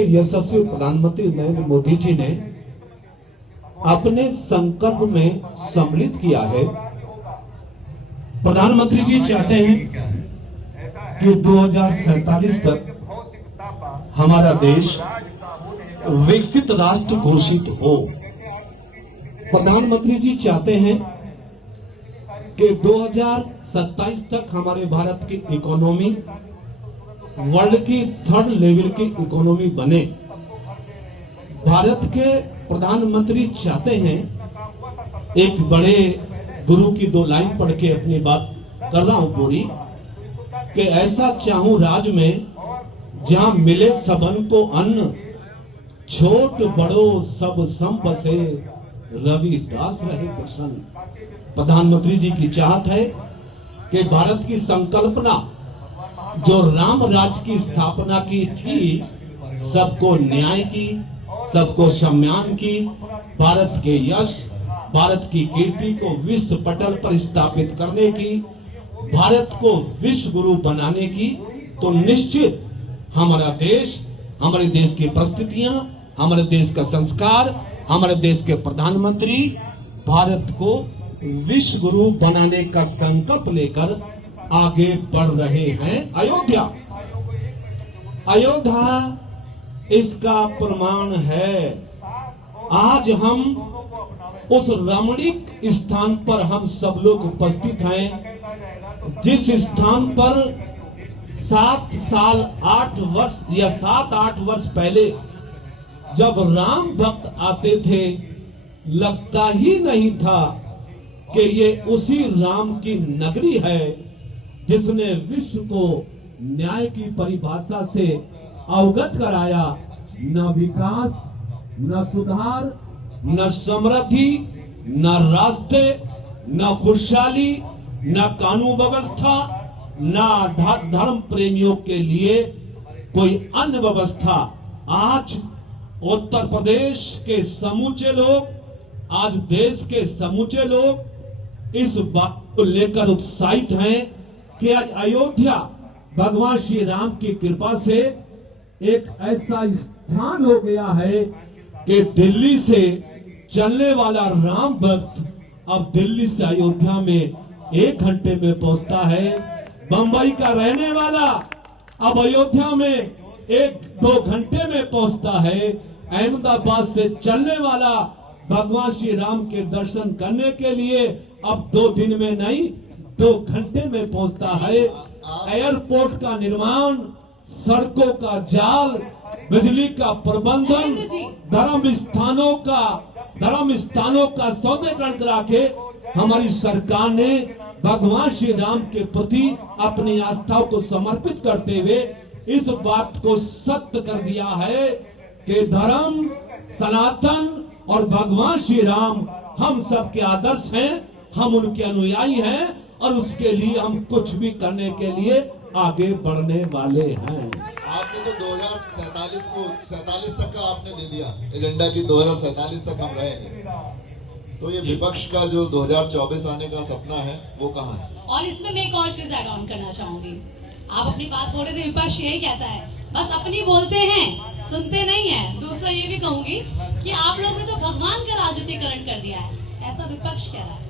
यशस्वी प्रधानमंत्री नरेंद्र मोदी जी ने अपने संकल्प में सम्मिलित किया है। प्रधानमंत्री जी चाहते हैं कि 2047 तक हमारा देश विकसित राष्ट्र घोषित हो। प्रधानमंत्री जी चाहते हैं कि 2027 तक हमारे भारत की इकोनॉमी वर्ल्ड की 3rd लेवल की इकोनॉमी बने। भारत के प्रधानमंत्री चाहते हैं, एक बड़े गुरु की 2 लाइन पढ़ के अपनी बात कर रहा हूं पूरी, कि ऐसा चाहूं राज में जहां मिले सबन को अन्न, छोट बड़ो सब सम बसे, रविदास रहे प्रसन्न। प्रधानमंत्री जी की चाहत है कि भारत की संकल्पना जो राम राज्य की स्थापना की थी, सबको न्याय की, सबको सम्मान की, भारत के यश, भारत की कीर्ति को विश्व पटल पर स्थापित करने की, भारत को विश्व गुरु बनाने की, तो निश्चित हमारा देश, हमारे देश की परिस्थितियां, हमारे देश का संस्कार, हमारे देश के प्रधानमंत्री भारत को विश्व गुरु बनाने का संकल्प लेकर आगे बढ़ रहे हैं। अयोध्या इसका प्रमाण है। आज हम उस रमणीक स्थान पर हम सब लोग उपस्थित हैं, जिस स्थान पर 7-8 वर्ष पहले जब राम भक्त आते थे, लगता ही नहीं था कि ये उसी राम की नगरी है जिसने विश्व को न्याय की परिभाषा से अवगत कराया। न विकास, न सुधार, न समृद्धि, न रास्ते, न खुशहाली, न कानून व्यवस्था, न धर्म प्रेमियों के लिए कोई अन्य व्यवस्था। आज उत्तर प्रदेश के समूचे लोग, आज देश के समूचे लोग इस बात को लेकर उत्साहित हैं कि आज अयोध्या भगवान श्री राम की कृपा से एक ऐसा स्थान हो गया है कि दिल्ली से चलने वाला राम भक्त अब दिल्ली से अयोध्या में 1 घंटे में पहुंचता है। बंबई का रहने वाला अब अयोध्या में 1-2 घंटे में पहुंचता है। अहमदाबाद से चलने वाला भगवान श्री राम के दर्शन करने के लिए अब 2 दिन में नहीं, 2 घंटे में पहुंचता है। एयरपोर्ट का निर्माण, सड़कों का जाल, बिजली का प्रबंधन, धर्म स्थानों का सौंदर्यीकरण करा के हमारी सरकार ने भगवान श्री राम के प्रति अपनी आस्थाओं को समर्पित करते हुए इस बात को सत्य कर दिया है कि धर्म, सनातन और भगवान श्री राम हम सबके आदर्श हैं, हम उनके अनुयायी हैं और उसके लिए हम कुछ भी करने के लिए आगे बढ़ने वाले हैं। आपने तो 2047 तक का आपने दे दिया एजेंडा की, 2047 तक हम रहेंगे, तो ये विपक्ष का जो 2024 आने का सपना है वो कहाँ है? और इसमें मैं एक और चीज ऐड ऑन करना चाहूंगी। आप अपनी बात बोल रहे थे, विपक्ष यही कहता है बस अपनी बोलते हैं, सुनते नहीं है। दूसरा ये भी कहूंगी कि आप लोगों ने तो भगवान का राजनीतिकरण कर दिया है, ऐसा विपक्ष कह रहा है।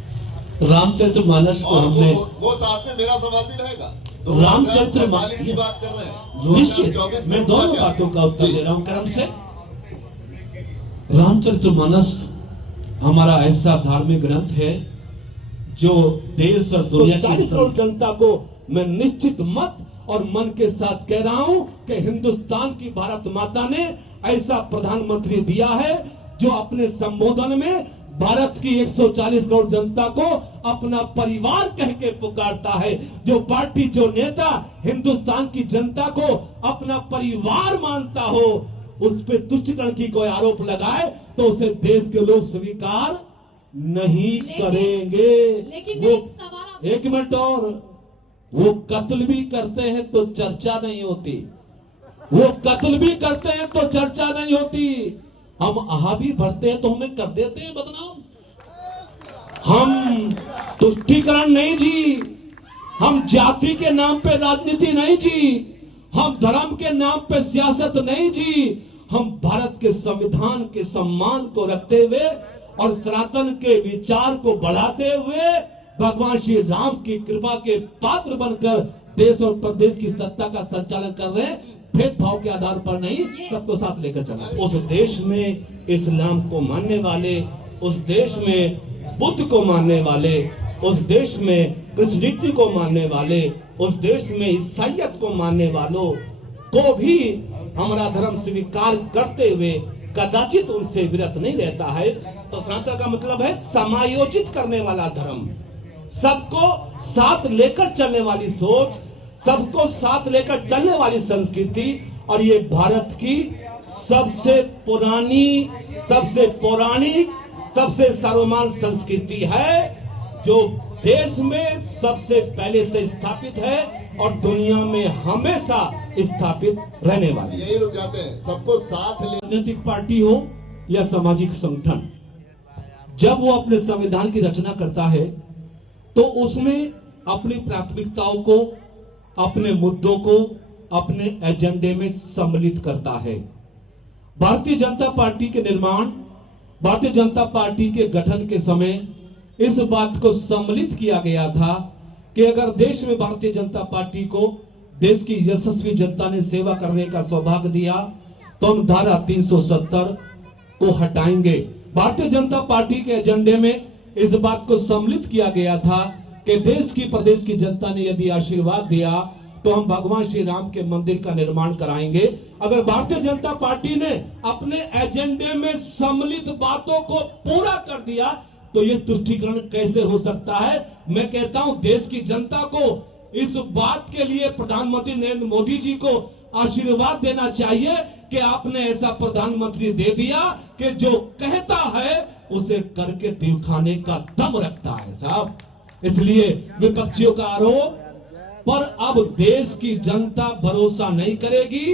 रामचरित्र मानस को हमने वो साथ में मेरा सवाल भी रहेगा। रामचरित्र मानस की बात कर रहे हैं, निश्चित मैं दोनों बातों का उत्तर दे रहा हूं क्रम से। रामचरित्र मानस हमारा ऐसा धार्मिक ग्रंथ है जो देश और दुनिया की जनता को मैं निश्चित मत और मन के साथ कह रहा हूं कि हिंदुस्तान की भारत माता ने ऐसा प्रधानमंत्री दिया है जो अपने संबोधन में भारत की 140 करोड़ जनता को अपना परिवार कह के पुकारता है। जो पार्टी, जो नेता हिंदुस्तान की जनता को अपना परिवार मानता हो, उस पे तुष्टिकरण की कोई आरोप लगाए तो उसे देश के लोग स्वीकार नहीं करेंगे। लेकिन एक मिनट और, वो कत्ल भी करते हैं तो चर्चा नहीं होती, वो कत्ल भी करते हैं तो चर्चा नहीं होती। हम आहा भी भरते हैं तो हमें कर देते हैं बदनाम। हम तुष्टीकरण नहीं जी, हम जाति के नाम पे राजनीति नहीं जी, हम धर्म के नाम पे सियासत नहीं जी, हम भारत के संविधान के सम्मान को रखते हुए और सनातन के विचार को बढ़ाते हुए भगवान श्री राम की कृपा के पात्र बनकर देश और प्रदेश की सत्ता का संचालन कर रहे हैं। भेदभाव के आधार पर नहीं, सबको साथ लेकर चलना। उस देश में इस्लाम को मानने वाले, उस देश में बुद्ध को मानने वाले, उस देश में क्रिश्चियनिटी को मानने वाले, उस देश में ईसाईयत को मानने वालों को भी हमारा धर्म स्वीकार करते हुए कदाचित उनसे विरत नहीं रहता है। तो सनातन का मतलब है समायोजित करने वाला धर्म, सबको साथ लेकर चलने वाली सोच, सबको साथ लेकर चलने वाली संस्कृति। और ये भारत की सबसे पुरानी, सबसे पौराणिक, सबसे सर्वमान्य संस्कृति है, जो देश में सबसे पहले से स्थापित है और दुनिया में हमेशा स्थापित रहने वाली। यही रुक जाते हैं, सबको साथ ले। राजनीतिक पार्टी हो या सामाजिक संगठन, जब वो अपने संविधान की रचना करता है तो उसमें अपनी प्राथमिकताओं को, अपने मुद्दों को अपने एजेंडे में सम्मिलित करता है। भारतीय जनता पार्टी के निर्माण, भारतीय जनता पार्टी के गठन के समय इस बात को सम्मिलित किया गया था कि अगर देश में भारतीय जनता पार्टी को देश की यशस्वी जनता ने सेवा करने का सौभाग्य दिया तो हम धारा 370 को हटाएंगे। भारतीय जनता पार्टी के एजेंडे में इस बात को सम्मिलित किया गया था कि देश की, प्रदेश की जनता ने यदि आशीर्वाद दिया तो हम भगवान श्री राम के मंदिर का निर्माण कराएंगे। अगर भारतीय जनता पार्टी ने अपने एजेंडे में सम्मिलित बातों को पूरा कर दिया तो यह तुष्टीकरण कैसे हो सकता है? मैं कहता हूं देश की जनता को इस बात के लिए प्रधानमंत्री नरेंद्र मोदी जी को आशीर्वाद देना चाहिए कि आपने ऐसा प्रधानमंत्री दे दिया कि जो कहता है उसे करके दिखाने का दम रखता है साहब। इसलिए विपक्षियों का आरोप पर अब देश की जनता भरोसा नहीं करेगी।